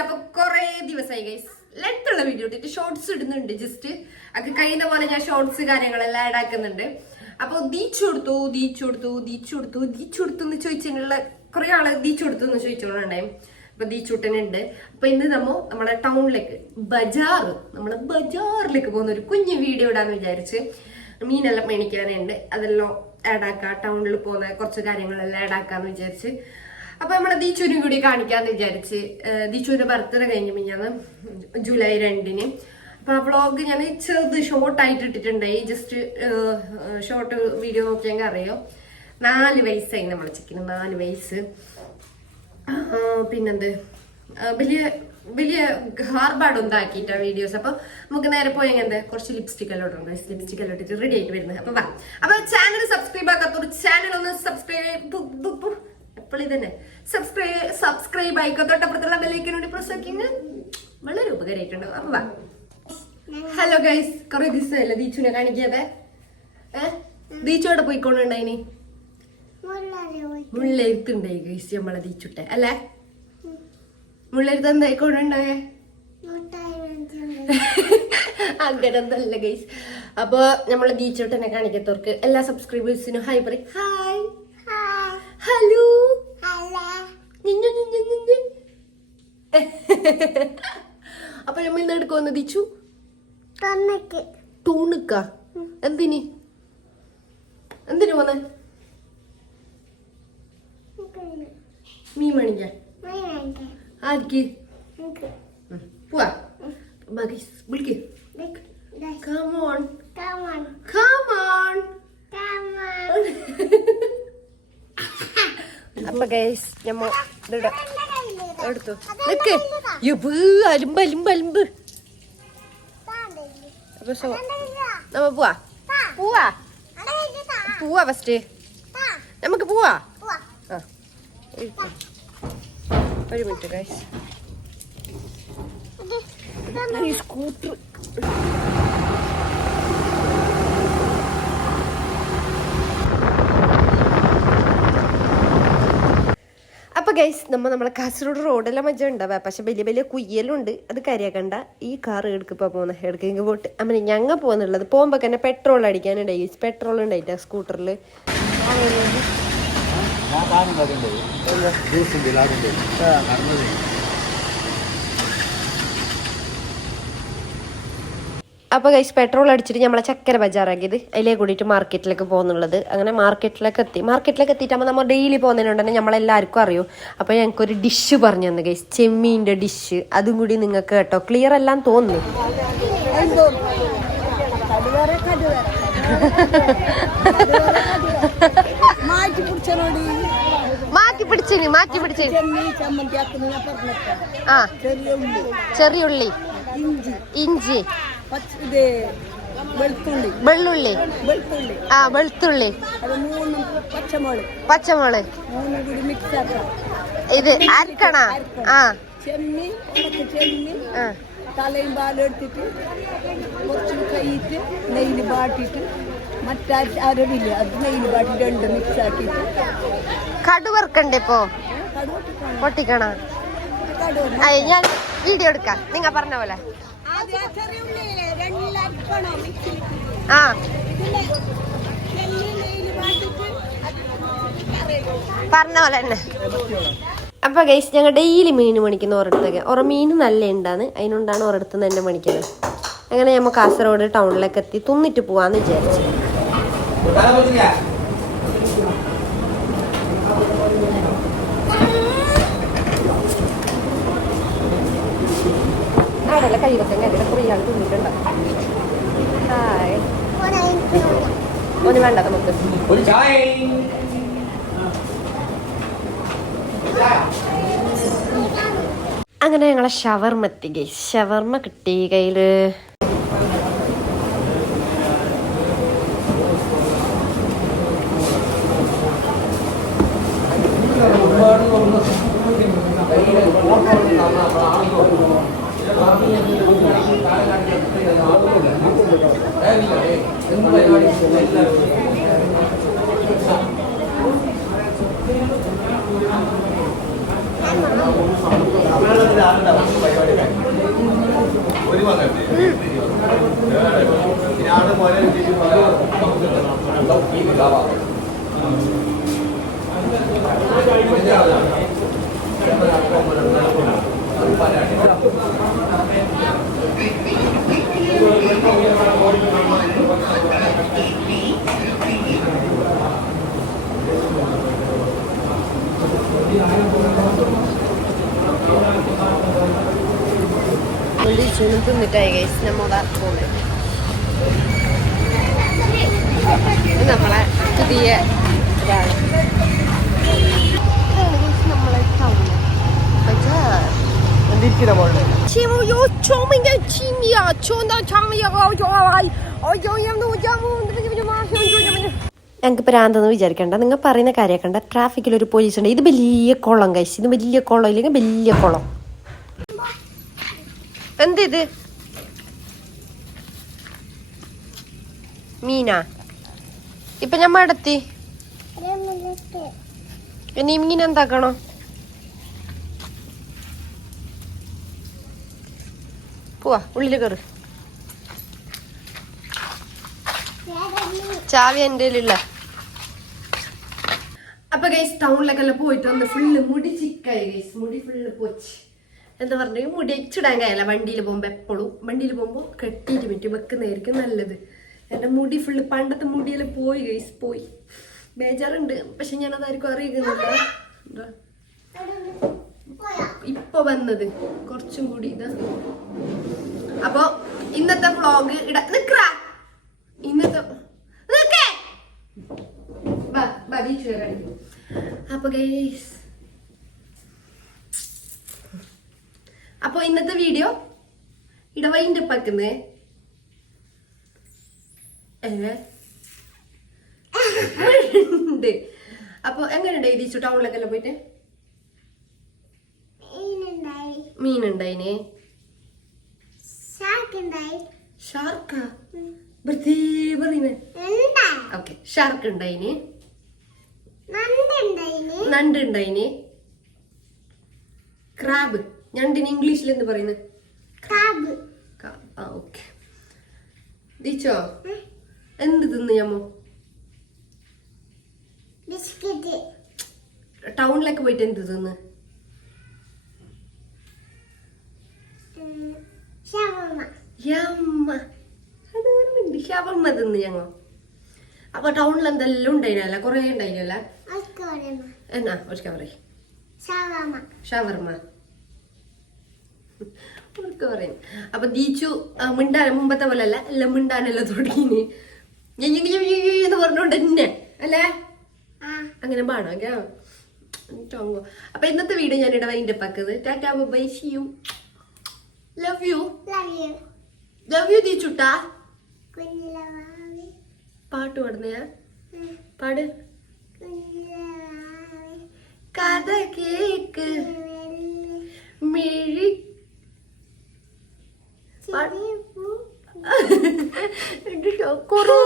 അപ്പൊ കൊറേ ദിവസമായി ഗൈസ് ലെങ്ത്തുള്ള വീഡിയോ ഇട്ടിട്ട് ഷോർട്സ് ഇടുന്നുണ്ട്. ജസ്റ്റ് അത് കഴിയുന്ന പോലെ ഞാൻ ഷോർട്സ് കാര്യങ്ങളെല്ലാം ആഡ് ആക്കുന്നുണ്ട്. അപ്പൊ ദീച്ചു കൊടുത്തു എന്ന് ചോദിച്ചുള്ള കുറെ ആള് ദീച്ചു കൊടുത്തു എന്ന് ചോദിച്ചോണ്ടായി. അപ്പൊ ദീച്ചൂട്ടനുണ്ട്. അപ്പൊ ഇന്ന് നമ്മളെ ടൗണിലേക്ക് ബജാറിലേക്ക് പോകുന്ന ഒരു കുഞ്ഞു വീഡിയോ ഇടാന്ന് വിചാരിച്ച്. മീനെല്ലാം മേടിക്കാനുണ്ട്, അതെല്ലാം ആഡ് ആക്കാം. ടൗണിൽ പോകുന്ന കുറച്ച് കാര്യങ്ങളെല്ലാം ആഡ് ആക്കാന്ന് വിചാരിച്ച്. അപ്പൊ നമ്മളെ ദീച്ചുവിനും കൂടി കാണിക്കാന്ന് വിചാരിച്ച്. ദീച്ചുവിന്റെ ബർത്ത്ഡേ കഴിഞ്ഞ് മിഞ്ഞാന്ന് ജൂലൈ 2-ന്. അപ്പൊ ആ വ്ളോഗ് ഞാൻ ചെറുത് ഷോർട്ടായിട്ട് ഇട്ടിട്ടുണ്ടായി. ജസ്റ്റ് ഷോർട്ട് വീഡിയോ നോക്കിയെങ്കിൽ അറിയോ. 4 വയസ്സായി നമ്മളെ ചിക്കന്, 4 വയസ്സ്. പിന്നെന്ത് വലിയ ഹാർബാഡൊന്നും ആക്കിയിട്ടാ വീഡിയോസ്. അപ്പൊ നമുക്ക് നേരെ പോയി എങ്ങനെ കുറച്ച് ലിപ്സ്റ്റിക് എല്ലാം ഇടണം. ലിപ്സ്റ്റിക് എല്ലാം ഇട്ടിട്ട് റെഡി ആയിട്ട് വരുന്നത്. അപ്പൊ അപ്പൊ ചാനൽ സബ്സ്ക്രൈബ് ആക്കാത്തൊരു ചാനൽ ഒന്ന് സബ്സ്ക്രൈബ് ആയിക്കോ. തൊട്ടപ്പുറത്തുള്ള ബെല്ലൈക്കനോട് പ്രസ് ആക്കിങ് വളരെ ഉപകാരമായിട്ടുണ്ടാവും. അപ്പൊ ഹലോ ഗൈസ്, കുറെ ദിവസമല്ലേ ദീച്ചുനെ കാണിക്കാതെ. ദീച്ചോടെ പോയിക്കൊണ്ടുണ്ടായിനി മുള്ളെരുത്തുണ്ടായി ഗൈസ് നമ്മളെ ദീച്ചുട്ടെ അല്ലേ. മുള്ളെരുത്ത് എന്തായിക്കൊണ്ടുണ്ടായേ അങ്ങനൊന്നല്ല ഗൈസ്. അപ്പൊ നമ്മളെ ദീച്ചോട്ടനെ കാണിക്കത്തവർക്ക് എല്ലാ സബ്സ്ക്രൈബേഴ്സിനും ഹായ് പറയും. ഹായ് ഹലോ അപ്പൊ നമ്മൾ ഇന്ന് എടുക്കുമെന്ന് ദീച്ചു ടൂണിക്ക എന്തിന് പോന്നെ മീൻ മേടിക്കാൻ ആർക്ക് പോവാ വിളിക്ക്. Come on. അപ്പൊ ഗൈസ് ഞമ്മ എടുത്തു നിക്ക് അലുമ്പ് അപ്പൊ നമ്മ പോവാ ഫസ്റ്റ് നമുക്ക് പോവാ. ഒരു മിനിറ്റ് ഗൈസ്, സ്കൂട്ടർ അപ്പൊ ഗൈസ് നമ്മളെ കാസർഗോഡ് റോഡെല്ലാം മജ്ജ ഉണ്ടാവുക. പക്ഷെ വലിയ കുയ്യലും ഉണ്ട്. അത് കാര്യാക്കണ്ട. ഈ കാർ എടുക്കിപ്പോ പോകുന്ന എടുക്കെങ്കിൽ പോട്ട് അമ്മ ഞങ്ങ പോകുന്നുള്ളത്. പോകുമ്പോ തന്നെ പെട്രോൾ അടിക്കാനുണ്ടായി. പെട്രോൾ ഉണ്ടായിട്ടാ സ്കൂട്ടറിൽ. അപ്പൊ ഗൈസ് പെട്രോൾ അടിച്ചിട്ട് നമ്മളെ ചക്കര ബജാറാക്കിയത് അതിലേ കൂടിയിട്ട് മാർക്കറ്റിലേക്ക് പോകുന്നുള്ളത്. അങ്ങനെ മാർക്കറ്റിലേക്ക് എത്തിയിട്ടാകുമ്പോൾ നമ്മൾ ഡെയിലി പോകുന്നതിനുണ്ടെങ്കിൽ നമ്മളെല്ലാവർക്കും അറിയും. അപ്പൊ ഞങ്ങൾക്കൊരു ഡിഷ് പറഞ്ഞു തന്നെ ഗൈസ്, ചെമ്മീൻ്റെ ഡിഷ്. അതും കൂടി നിങ്ങൾക്ക് കേട്ടോ ക്ലിയർ എല്ലാം തോന്നുന്നു. മാറ്റി പിടിച്ചിന് ആ ചെറിയ ഉള്ളി, ഇഞ്ചി, വെള്ളുള്ളി, ആ വെളുത്തുള്ളി, പച്ചമുളക് ഇത് അരക്കണ. ആ തലയും പാലും എടുത്തിട്ട് കുറച്ച് കഴിയിട്ട് നെയ്യിൽ ബാട്ടിട്ട് മറ്റരവില്ല അത് നെയ്യിൽ ബാട്ടിട്ട് 2 മിക്സ് ആക്കിയിട്ട് കടുവറുക്കണ്ടേ ഇപ്പൊ പൊട്ടിക്കണ. ഞാൻ വീഡിയോ എടുക്കാം നിങ്ങ പറഞ്ഞ പോലെ. ആ പറഞ്ഞ പോലെ തന്നെ. അപ്പൊ ഗൈസ് ഞങ്ങൾ ഡെയിലി മീൻ മേടിക്കുന്ന ഒരിടത്തൊക്കെ മീൻ നല്ല ഉണ്ടാന്ന് അതിനുണ്ടാണ് ഒരിടത്ത് നിന്ന് തന്നെ മേടിക്കുന്നത്. അങ്ങനെ നമ്മൾ കാസർഗോഡ് ടൗണിലേക്ക് എത്തി തിന്നിട്ട് പോവാന്ന് വിചാരിച്ചു. ആടല്ല കൈ വെക്കാൻ കുറേ ആൾ തിന്നിട്ടുണ്ടോ. ഹായ് ഒന്നും വേണ്ട നമുക്ക്. അങ്ങനെ ഞങ്ങളെ ഷവർമ എത്തി ഗൈസ്. ഷവർമ കിട്ടി കയ്യില്. തിന്നിട്ടായി ഗൈസ് നമ്മളെ പോകുന്നത് നമ്മളെ പുതിയ ഇതാണ് നമ്മളെ ടൗൺ ഞങ്ങൾക്ക് പ്രാന്തെന്ന് വിചാരിക്കണ്ട. നിങ്ങൾ പറയുന്ന കാര്യമാക്കണ്ട. ട്രാഫിക്കിൽ ഒരു പോലീസ് ഉണ്ട്. ഇത് വലിയ കുളം കഴിച്ച്, ഇത് വലിയ കുളം ഇല്ലെങ്കിൽ വലിയ കുളം. എന്ത് മീനാ? ഇപ്പൊ ഞാൻ മടത്തി ഇനി മീൻ എന്താക്കണോ? പോവാ, ഉള്ളില് കയറ്. ചാവി എൻ്റെ കയ്യിലുള്ള. അപ്പൊ ഗൈസ് ടൗണിലേക്കെല്ലാം പോയിട്ട് വന്ന് ഫുള്ള് മുടി ചിക്കായി ഗൈസ്. മുടി ഫുള്ള് പോച്ച്. എന്താ പറഞ്ഞ മുടി അയച്ചിടാൻ കഴിയല്ല. വണ്ടിയിൽ പോകുമ്പോ എപ്പോഴും വണ്ടിയിൽ പോകുമ്പോ കെട്ടിയിട്ട് പറ്റും വെക്കുന്നതായിരിക്കും നല്ലത്. എന്റെ മുടി ഫുള്ള് പണ്ടത്തെ മുടിയെല്ലാം പോയി ഗൈസ്, പോയി. ബേജാറുണ്ട്, പക്ഷെ ഞാൻ അതായിരിക്കും അറിയിക്കുന്നില്ല. ഇപ്പൊ വന്നത് കുറച്ചും കൂടി ഇതാ. അപ്പൊ ഇന്നത്തെ വ്ളോഗ് ഇന്നത്തെ അപ്പൊ ഗൈസ് അപ്പൊ ഇന്നത്തെ വീഡിയോ ഇടവൈൻ്റെ പക്കുന്നേ. അപ്പൊ എങ്ങനെയുണ്ട് ഇതിച്ചു ടൗണിലേക്കെല്ലാം പോയിട്ട്? മീനുണ്ടായിനെ? ഷാർക്കാ? ഓക്കെ, ഷാർക്ക് ഉണ്ടായിന്, നണ്ടുണ്ടായിന്, ക്രാബ്. ഞണ്ടിന് ഇംഗ്ലീഷിൽ എന്ത് പറയുന്നത്? ഓക്കെ. ദിച്ചോ എന്ത് തിന്ന് ഞമ്മോ? ടൗണിലേക്ക് പോയിട്ട് എന്ത് തിന്ന്? ഷവർമ്മ തിന്ന് ഞങ്ങ. അപ്പൊ ടൗണിൽ എന്തെല്ലാം ഉണ്ടായിനല്ല, കൊറേ ഉണ്ടായിനല്ല. എന്നാ ഒരിക്കൽ പറയും ഷവർമ്മ പറയും. അപ്പൊ ദീച്ചു മിണ്ടാൻ മുമ്പത്തെ പോലെ അല്ല, എല്ലാം മിണ്ടാനെല്ലാം തുടങ്ങിന് എന്ന് പറഞ്ഞോണ്ട് തന്നെ അല്ലേ? അങ്ങനെ പാടോ ടോങ്കോ. അപ്പൊ ഇന്നത്തെ വീഡിയോ ഞാൻ ഇടവൈൻ്റെ പക്കത്. Tata bye, see you, love you, love you ദീച്ചുട്ടാ. പാട്ട് പാടുന്നയാ? പാട്. കഥ കേക്ക് മിഴി കുറു